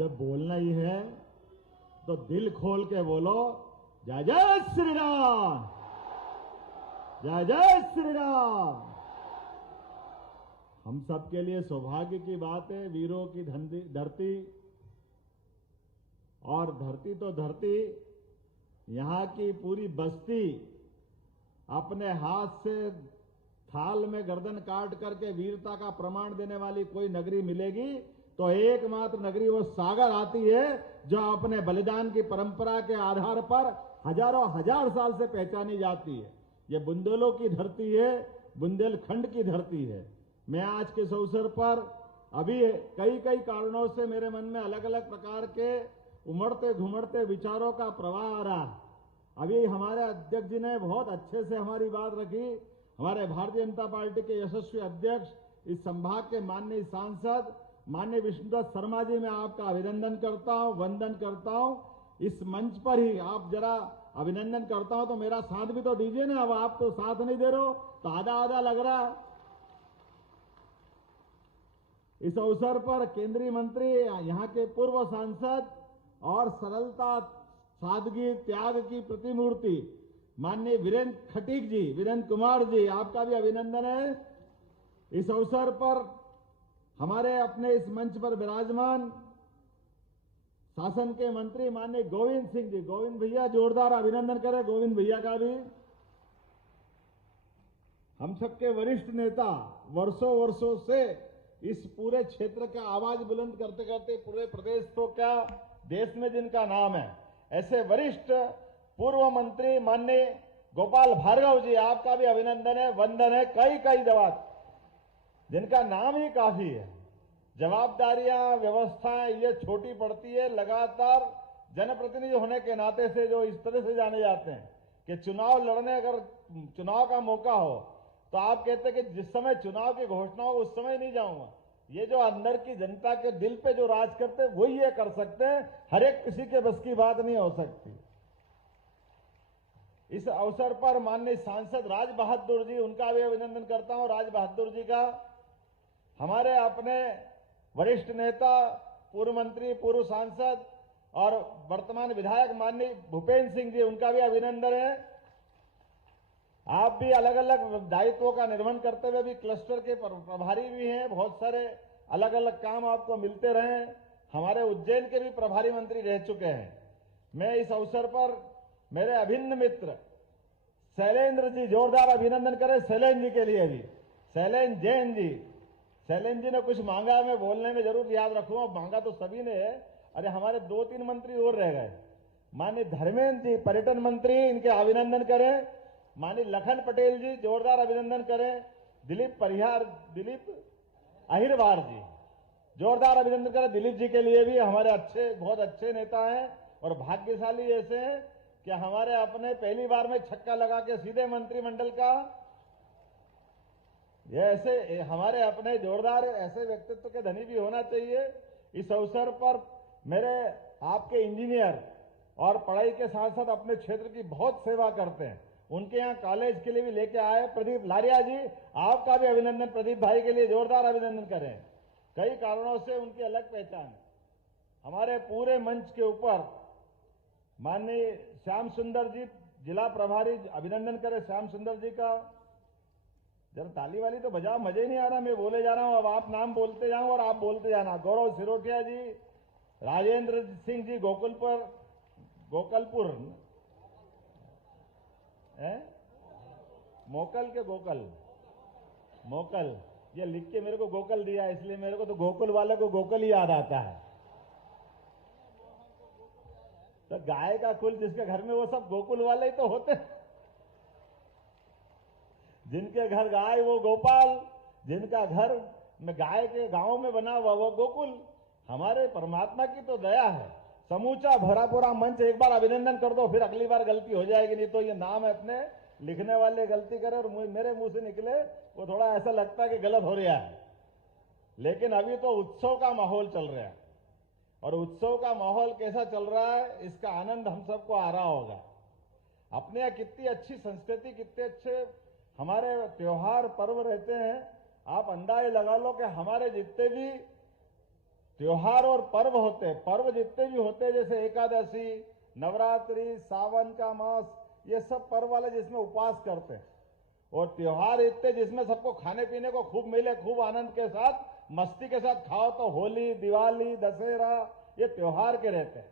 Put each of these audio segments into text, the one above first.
जब बोलना ही है तो दिल खोल के बोलो, जय जय श्री राम, जय जय श्री राम। हम सबके लिए सौभाग्य की बात है, वीरों की धरती, और धरती तो धरती, यहां की पूरी बस्ती अपने हाथ से थाल में गर्दन काट करके वीरता का प्रमाण देने वाली कोई नगरी मिलेगी तो एकमात्र नगरी वो सागर आती है, जो अपने बलिदान की परंपरा के आधार पर हजारों हजार साल से पहचानी जाती है। ये बुंदेलों की धरती है, बुंदेलखंड की धरती है। मैं आज के इस अवसर पर अभी कई कई कारणों से मेरे मन में अलग अलग प्रकार के उमड़ते घुमड़ते विचारों का प्रवाह आ रहा है। अभी हमारे अध्यक्ष जी ने बहुत अच्छे से हमारी बात रखी। हमारे भारतीय जनता पार्टी के यशस्वी अध्यक्ष, इस संभाग के माननीय सांसद माननीय विष्णुदत्त शर्मा जी, मैं आपका अभिनंदन करता हूं, वंदन करता हूं। इस मंच पर ही आप जरा अभिनंदन करता हूं तो मेरा साथ भी तो दीजिए ना। अब आप तो साथ नहीं दे रहे हो तो आधा आधा लग रहा है। इस अवसर पर केंद्रीय मंत्री, यहां के पूर्व सांसद और सरलता, सादगी, त्याग की प्रतिमूर्ति माननीय वीरेंद्र खटीक जी, वीरेंद्र कुमार जी, आपका भी अभिनंदन है। इस अवसर पर हमारे अपने इस मंच पर विराजमान शासन के मंत्री माननीय गोविंद सिंह जी, गोविंद भैया, जोरदार अभिनंदन करें गोविंद भैया का भी। हम सबके वरिष्ठ नेता, वर्षों वर्षों से इस पूरे क्षेत्र का आवाज बुलंद करते करते पूरे प्रदेश तो क्या देश में जिनका नाम है, ऐसे वरिष्ठ पूर्व मंत्री माननीय गोपाल भार्गव जी, आपका भी अभिनंदन है, वंदन है। कई कई जवाब जिनका नाम ही काफी है। जवाबदारियां, व्यवस्थाएं ये छोटी पड़ती है। लगातार जनप्रतिनिधि होने के नाते से जो इस तरह से जाने जाते हैं कि चुनाव लड़ने, अगर चुनाव का मौका हो तो आप कहते हैं कि जिस समय चुनाव की घोषणा हो उस समय नहीं जाऊंगा। ये जो अंदर की जनता के दिल पे जो राज करते हैं वही ये कर सकते हैं, हर एक किसी के बस की बात नहीं हो सकती। इस अवसर पर माननीय सांसद राज बहादुर जी, उनका भी अभिनंदन करता हूं। राज बहादुर जी का, हमारे अपने वरिष्ठ नेता, पूर्व मंत्री, पूर्व सांसद और वर्तमान विधायक माननीय भूपेंद्र सिंह जी, उनका भी अभिनंदन है। आप भी अलग अलग दायित्वों का निर्वहन करते हुए भी क्लस्टर के प्रभारी भी हैं। बहुत सारे अलग अलग काम आपको मिलते रहे। हमारे उज्जैन के भी प्रभारी मंत्री रह चुके हैं। मैं इस अवसर पर मेरे अभिन्न मित्र शैलेंद्र जी, जोरदार अभिनंदन करें शैलेंद्र जी के लिए भी। शैलेंद्र जैन जी, शैलेंद्र जी ने कुछ मांगा है, मैं बोलने में जरूर याद रखूंगा। मांगा तो सभी ने है। अरे हमारे 2-3 मंत्री और रह गए। माननीय धर्मेंद्र जी, पर्यटन मंत्री, इनके अभिनंदन करें। माननीय लखन पटेल जी, जोरदार अभिनंदन करें। दिलीप अहिरवार जी, जोरदार अभिनंदन करें दिलीप जी के लिए भी। हमारे अच्छे, बहुत अच्छे नेता हैं और भाग्यशाली ऐसे हैं कि हमारे अपने पहली बार में छक्का लगा के सीधे मंत्रिमंडल का, ये ऐसे हमारे अपने जोरदार ऐसे व्यक्तित्व के धनी भी होना चाहिए। इस अवसर पर मेरे आपके इंजीनियर और पढ़ाई के साथ साथ अपने क्षेत्र की बहुत सेवा करते हैं, उनके यहाँ कॉलेज के लिए भी लेके आए प्रदीप लारिया जी, आपका भी अभिनंदन। प्रदीप भाई के लिए जोरदार अभिनंदन करें। कई कारणों से उनकी अलग पहचान है। हमारे पूरे मंच के ऊपर माननीय श्याम सुंदर जी, जिला प्रभारी, अभिनंदन करें श्याम सुंदर जी का। जरा ताली वाली तो बजाओ, मजे नहीं आ रहा, मैं बोले जा रहा हूं, अब आप नाम बोलते जाओ और आप बोलते जाना। गौरव सिरोटिया जी, राजेंद्र सिंह जी, गोकलपुर है, मोकल, ये लिख के मेरे को गोकल दिया, इसलिए मेरे को तो गोकुल वाले को गोकल ही याद आता है। तो गाय का कुल जिसके घर में, वो सब गोकुल वाले ही तो होते हैं। जिनके घर गाय वो गोपाल, जिनका घर में गाय के गांव में बना हुआ वो गोकुल। हमारे परमात्मा की तो दया है। समूचा भरा पूरा मंच एक बार अभिनंदन कर दो, फिर अगली बार गलती हो जाएगी। नहीं तो ये नाम है अपने लिखने वाले गलती करे और मेरे मुंह से निकले, वो थोड़ा ऐसा लगता है कि गलत हो रहा है। लेकिन अभी तो उत्सव का माहौल चल रहा है, और उत्सव का माहौल कैसा चल रहा है इसका आनंद हम सबको आ रहा होगा। अपने यहाँ कितनी अच्छी संस्कृति, कितने अच्छे हमारे त्योहार पर्व रहते हैं। आप अंदाज लगा लो कि हमारे जितने भी त्योहार और पर्व होते, पर्व जितने भी होते जैसे एकादशी, नवरात्रि, सावन का मास, ये सब पर्व वाले जिसमें उपवास करते हैं, और त्योहार इतने जिसमें सबको खाने पीने को खूब मिले, खूब आनंद के साथ मस्ती के साथ खाओ, तो होली, दिवाली, दशहरा ये त्योहार के रहते हैं।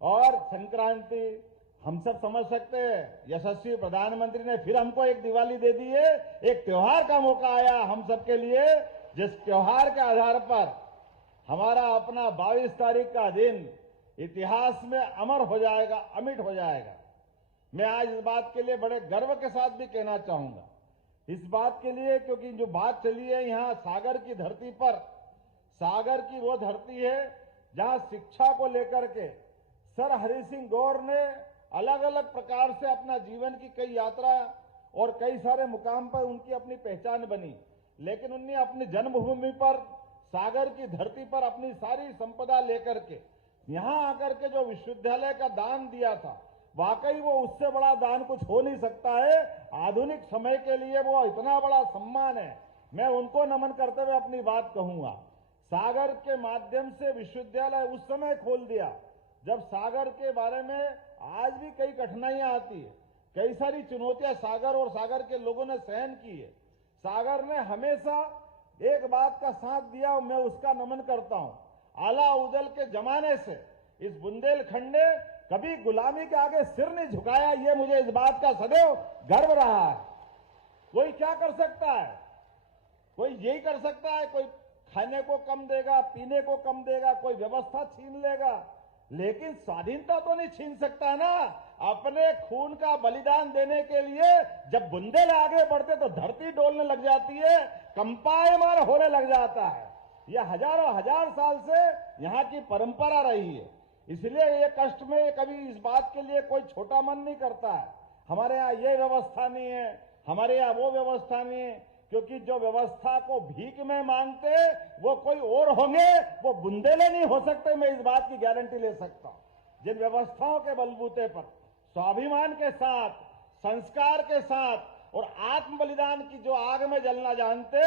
और संक्रांति हम सब समझ सकते हैं, यशस्वी प्रधानमंत्री ने फिर हमको एक दिवाली दे दी है, एक त्योहार का मौका आया हम सबके लिए, जिस त्योहार के आधार पर हमारा अपना 22 तारीख का दिन इतिहास में अमर हो जाएगा, अमिट हो जाएगा। मैं आज इस बात के लिए बड़े गर्व के साथ भी कहना चाहूंगा, इस बात के लिए क्योंकि जो बात चली है यहाँ सागर की धरती पर, सागर की वो धरती है जहां शिक्षा को लेकर के सर हरि सिंह गौर ने अलग अलग प्रकार से अपना जीवन की कई यात्रा और कई सारे मुकाम पर उनकी अपनी पहचान बनी, लेकिन उन्होंने अपनी जन्मभूमि पर सागर की धरती पर अपनी सारी संपदा लेकर के यहां आकर के जो विश्वविद्यालय का दान दिया था, वाकई वो उससे बड़ा दान कुछ हो नहीं सकता है। आधुनिक समय के लिए वो इतना बड़ा सम्मान है। मैं उनको नमन करते हुए अपनी बात कहूंगा। सागर के माध्यम से विश्वविद्यालय उस समय खोल दिया जब सागर के बारे में आज भी कई कठिनाइयां आती है, कई सारी चुनौतियां सागर और सागर के लोगों ने सहन की है। सागर ने हमेशा एक बात का साथ दिया, मैं उसका नमन करता हूं। आला उदल के जमाने से इस बुंदेलखंड ने कभी गुलामी के आगे सिर नहीं झुकाया, ये मुझे इस बात का सदैव गर्व रहा है। कोई क्या कर सकता है, कोई यही कर सकता है, कोई खाने को कम देगा, पीने को कम देगा, कोई व्यवस्था छीन लेगा, लेकिन स्वाधीनता तो नहीं छीन सकता ना। अपने खून का बलिदान देने के लिए जब बुंदेल आगे बढ़ते तो धरती डोलने लग जाती है, कंपायमान होने लग जाता है। यह हजारों हजार साल से यहाँ की परंपरा रही है। इसलिए ये कष्ट में कभी इस बात के लिए कोई छोटा मन नहीं करता है, हमारे यहाँ ये व्यवस्था नहीं है, हमारे यहाँ वो व्यवस्था नहीं है, क्योंकि जो व्यवस्था को भीख में मांगते वो कोई और होंगे, वो बुंदेले नहीं हो सकते। मैं इस बात की गारंटी ले सकता हूं। जिन व्यवस्थाओं के बलबूते पर स्वाभिमान के साथ, संस्कार के साथ और आत्म बलिदान की जो आग में जलना जानते,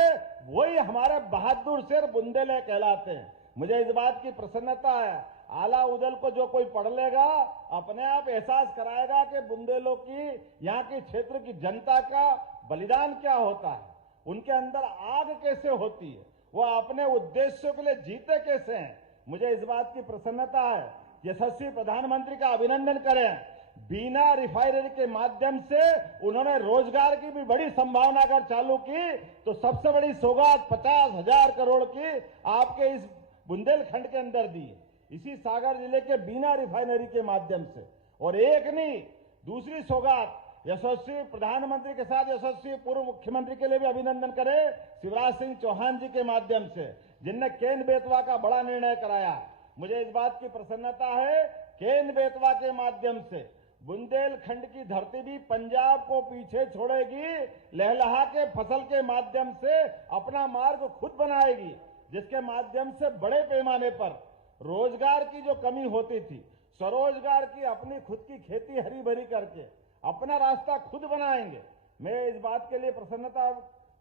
वही हमारे बहादुर शेर बुंदेले कहलाते हैं। मुझे इस बात की प्रसन्नता है, आला उदल को जो कोई पढ़ लेगा अपने आप एहसास कराएगा कि बुंदेलों की, यहाँ की क्षेत्र की जनता का बलिदान क्या होता है, उनके अंदर आग कैसे होती है, वो अपने उद्देश्यों के लिए जीते कैसे हैं। मुझे इस बात की प्रसन्नता है, यशस्वी प्रधानमंत्री का अभिनंदन करें। बीना रिफाइनरी के माध्यम से उन्होंने रोजगार की भी बड़ी संभावना अगर चालू की तो सबसे बड़ी सौगात 50,000 करोड़ की आपके इस बुंदेलखंड के अंदर दी, इसी सागर जिले के बीना रिफाइनरी के माध्यम से। और एक नहीं, दूसरी सौगात यशस्वी प्रधानमंत्री के साथ यशस्वी पूर्व मुख्यमंत्री के लिए भी अभिनंदन करें, शिवराज सिंह चौहान जी के माध्यम से, जिनने केन बेतवा का बड़ा निर्णय कराया। मुझे इस बात की प्रसन्नता है, केन बेतवा के माध्यम से बुंदेलखंड की धरती भी पंजाब को पीछे छोड़ेगी, लहलहा के फसल के माध्यम से अपना मार्ग खुद बनाएगी, जिसके माध्यम से बड़े पैमाने पर रोजगार की जो कमी होती थी, स्वरोजगार की अपनी खुद की खेती हरी भरी करके अपना रास्ता खुद बनाएंगे। मैं इस बात के लिए प्रसन्नता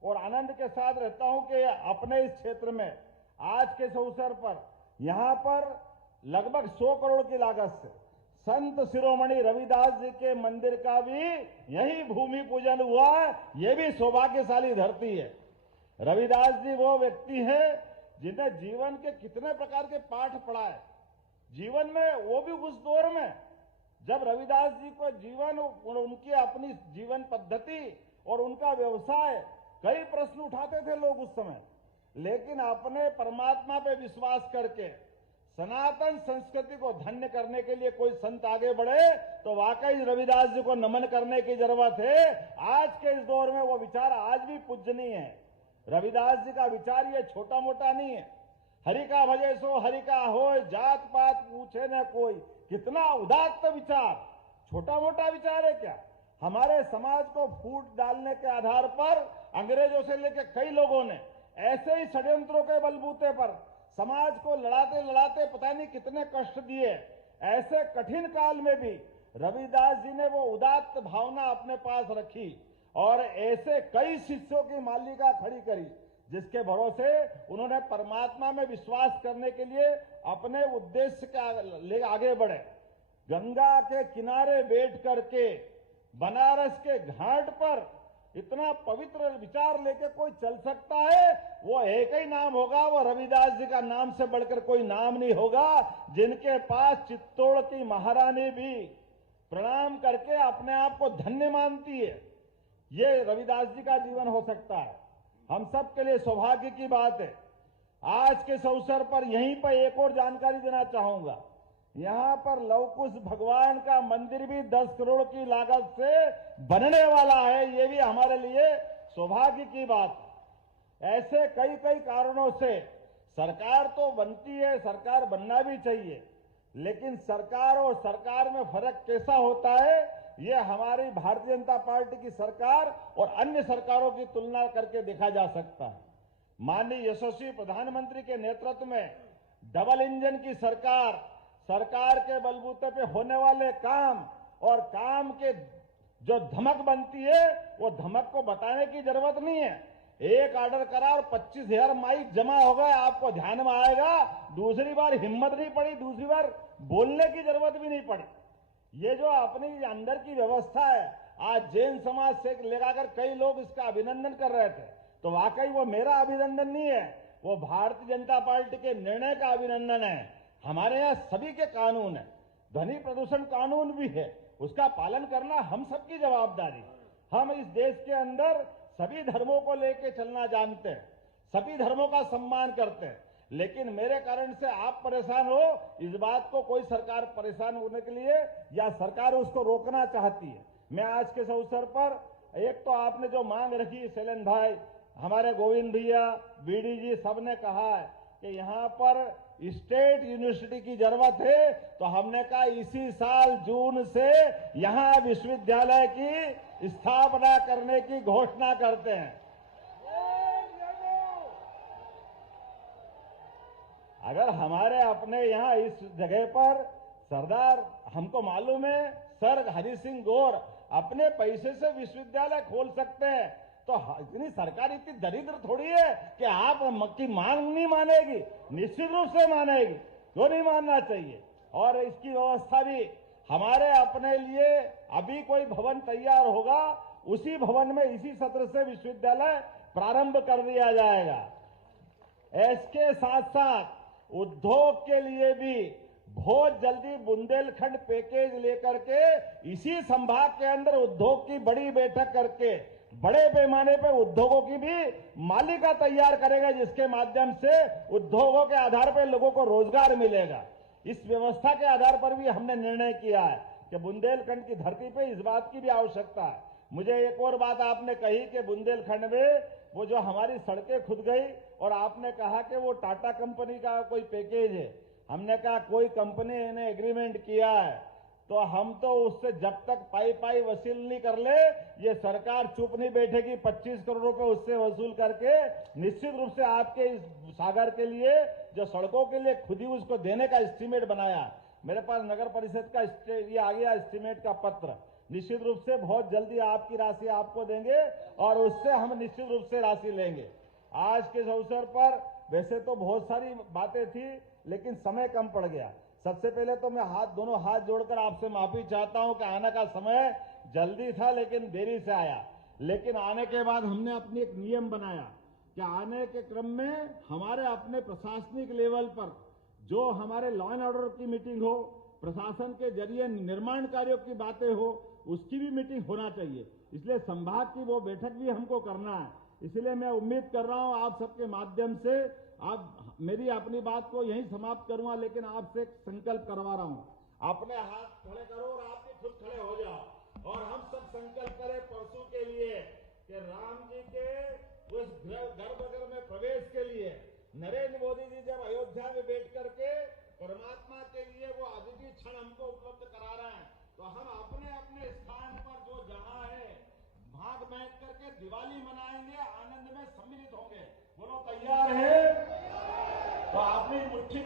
और आनंद के साथ रहता हूं कि अपने इस क्षेत्र में आज के अवसर पर यहां पर लगभग 100 करोड़ की लागत से संत शिरोमणि रविदास जी के मंदिर का भी यही भूमि पूजन हुआ। यह भी सौभाग्यशाली धरती है। रविदास जी वो व्यक्ति है जिन्हें जीवन के कितने प्रकार के पाठ पढ़ाए जीवन में, वो भी उस दौर में जब रविदास जी को जीवन, उनकी अपनी जीवन पद्धति और उनका व्यवसाय, कई प्रश्न उठाते थे लोग उस समय, लेकिन अपने परमात्मा पे विश्वास करके सनातन संस्कृति को धन्य करने के लिए कोई संत आगे बढ़े तो वाकई रविदास जी को नमन करने की जरूरत है। आज के इस दौर में वो विचार आज भी पूजनीय है। रविदास जी का विचार ये छोटा मोटा नहीं है। हरि का भजे सो हरि का होय, जात पात पूछे न कोई, कितना उदात्त विचार, छोटा मोटा विचार है क्या। हमारे समाज को फूट डालने के आधार पर अंग्रेजों से लेकर कई लोगों ने ऐसे ही षड्यंत्रों के बलबूते पर समाज को लड़ाते लड़ाते पता नहीं कितने कष्ट दिए। ऐसे कठिन काल में भी रविदास जी ने वो उदात्त भावना अपने पास रखी और ऐसे कई शिष्यों की मालिका खड़ी करी जिसके भरोसे उन्होंने परमात्मा में विश्वास करने के लिए अपने उद्देश्य के ले आगे बढ़े। गंगा के किनारे बैठ करके बनारस के घाट पर इतना पवित्र विचार लेके कोई चल सकता है, वो एक ही नाम होगा, वो रविदास जी का नाम से बढ़कर कोई नाम नहीं होगा, जिनके पास चित्तौड़ की महारानी भी प्रणाम करके अपने आप को धन्य मानती है। ये रविदास जी का जीवन हो सकता है। हम सब के लिए सौभाग्य की बात है। आज के इस अवसर पर यहीं पर एक और जानकारी देना चाहूंगा। यहां पर लवकुश भगवान का मंदिर भी 10 करोड़ की लागत से बनने वाला है। ये भी हमारे लिए सौभाग्य की बात है। ऐसे कई कई कारणों से सरकार तो बनती है, सरकार बनना भी चाहिए, लेकिन सरकार और सरकार में फर्क कैसा होता है, ये हमारी भारतीय जनता पार्टी की सरकार और अन्य सरकारों की तुलना करके देखा जा सकता है। माननीय यशस्वी प्रधानमंत्री के नेतृत्व में डबल इंजन की सरकार के बलबूते पे होने वाले काम और काम के जो धमक बनती है, वो धमक को बताने की जरूरत नहीं है। एक ऑर्डर करा और 25,000 माइक जमा हो गए, आपको ध्यान में आएगा। दूसरी बार हिम्मत नहीं पड़ी, दूसरी बार बोलने की जरूरत भी नहीं पड़ी। ये जो अपनी अंदर की व्यवस्था है, आज जैन समाज से लगाकर कई लोग इसका अभिनंदन कर रहे थे, तो वाकई वो मेरा अभिनंदन नहीं है, वो भारतीय जनता पार्टी के निर्णय का अभिनंदन है। हमारे यहाँ सभी के कानून है, ध्वनि प्रदूषण कानून भी है, उसका पालन करना हम सबकी जवाबदारी। हम इस देश के अंदर सभी धर्मों को लेकर चलना जानते हैं, सभी धर्मों का सम्मान करते हैं, लेकिन मेरे कारण से आप परेशान हो, इस बात को कोई सरकार परेशान होने के लिए या सरकार उसको रोकना चाहती है। मैं आज के इस अवसर पर एक तो आपने जो मांग रखी, शैलेंद्र भाई, हमारे गोविंद भैया, बीडी जी, सबने कहा है कि यहाँ पर स्टेट यूनिवर्सिटी की जरूरत है, तो हमने कहा इसी साल जून से यहाँ विश्वविद्यालय की स्थापना करने की घोषणा करते हैं। अगर हमारे अपने यहाँ इस जगह पर सरदार, हमको मालूम है सर हरि सिंह गौर अपने पैसे से विश्वविद्यालय खोल सकते हैं, तो इतनी सरकार इतनी दरिद्र थोड़ी है कि आप की मांग नहीं मानेगी, निश्चित रूप से मानेगी, क्यों नहीं मानना चाहिए। और इसकी व्यवस्था भी हमारे अपने लिए अभी कोई भवन तैयार होगा, उसी भवन में इसी सत्र से विश्वविद्यालय प्रारंभ कर दिया जाएगा। इसके साथ साथ उद्योग के लिए भी बहुत जल्दी बुंदेलखंड पैकेज लेकर के इसी संभाग के अंदर उद्योग की बड़ी बैठक करके बड़े पैमाने पर उद्योगों की भी मालिका तैयार करेगा, जिसके माध्यम से उद्योगों के आधार पर लोगों को रोजगार मिलेगा। इस व्यवस्था के आधार पर भी हमने निर्णय किया है कि बुंदेलखंड की धरती पे इस बात की भी आवश्यकता है। मुझे एक और बात आपने कही कि बुंदेलखंड में वो जो हमारी सड़कें खुद गई, और आपने कहा कि वो टाटा कंपनी का कोई पैकेज है। हमने कहा कोई कंपनी ने एग्रीमेंट किया है तो हम तो उससे जब तक पाई वसूल नहीं कर ले, ये सरकार चुप नहीं बैठेगी। 25 करोड़ रुपए उससे वसूल करके निश्चित रूप से आपके इस सागर के लिए जो सड़कों के लिए खुद ही उसको देने का एस्टीमेट बनाया। मेरे पास नगर परिषद का ये आ गया एस्टीमेट का पत्र। निश्चित रूप से बहुत जल्दी आपकी राशि आपको देंगे और उससे हम निश्चित रूप से राशि लेंगे। आज के इस अवसर पर वैसे तो बहुत सारी बातें थी, लेकिन समय कम पड़ गया। सबसे पहले तो मैं दोनों हाथ जोड़कर आपसे माफी चाहता हूं कि आने का समय जल्दी था लेकिन देरी से आया। लेकिन आने के बाद हमने अपनी एक नियम बनाया कि आने के क्रम में हमारे अपने प्रशासनिक लेवल पर जो हमारे लॉ एंड ऑर्डर की मीटिंग हो, प्रशासन के जरिए निर्माण कार्यों की बातें हो, उसकी भी मीटिंग होना चाहिए। इसलिए संभाग की वो बैठक भी हमको करना है। इसलिए मैं उम्मीद कर रहा हूं आप सबके माध्यम से, आप मेरी अपनी बात को यहीं समाप्त करूंगा, लेकिन आपसे एक संकल्प करवा रहा हूं। अपने हाथ खड़े करो और आप भी खुद खड़े हो जाओ और हम सब संकल्प करें परसों के लिए कि राम जी के उस गर्भगृह में प्रवेश के लिए नरेंद्र मोदी जी जब अयोध्या में बैठ करके परमात्मा के लिए वो अद्वितीय क्षण हमको उपलब्ध करा रहे हैं, तो हम अपने अपने स्थान पर जो जहां है भाग बैठ करके दिवाली मनाएंगे, आनंद में सम्मिलित होंगे। बोलो तैयार है? तो अपनी मुट्ठी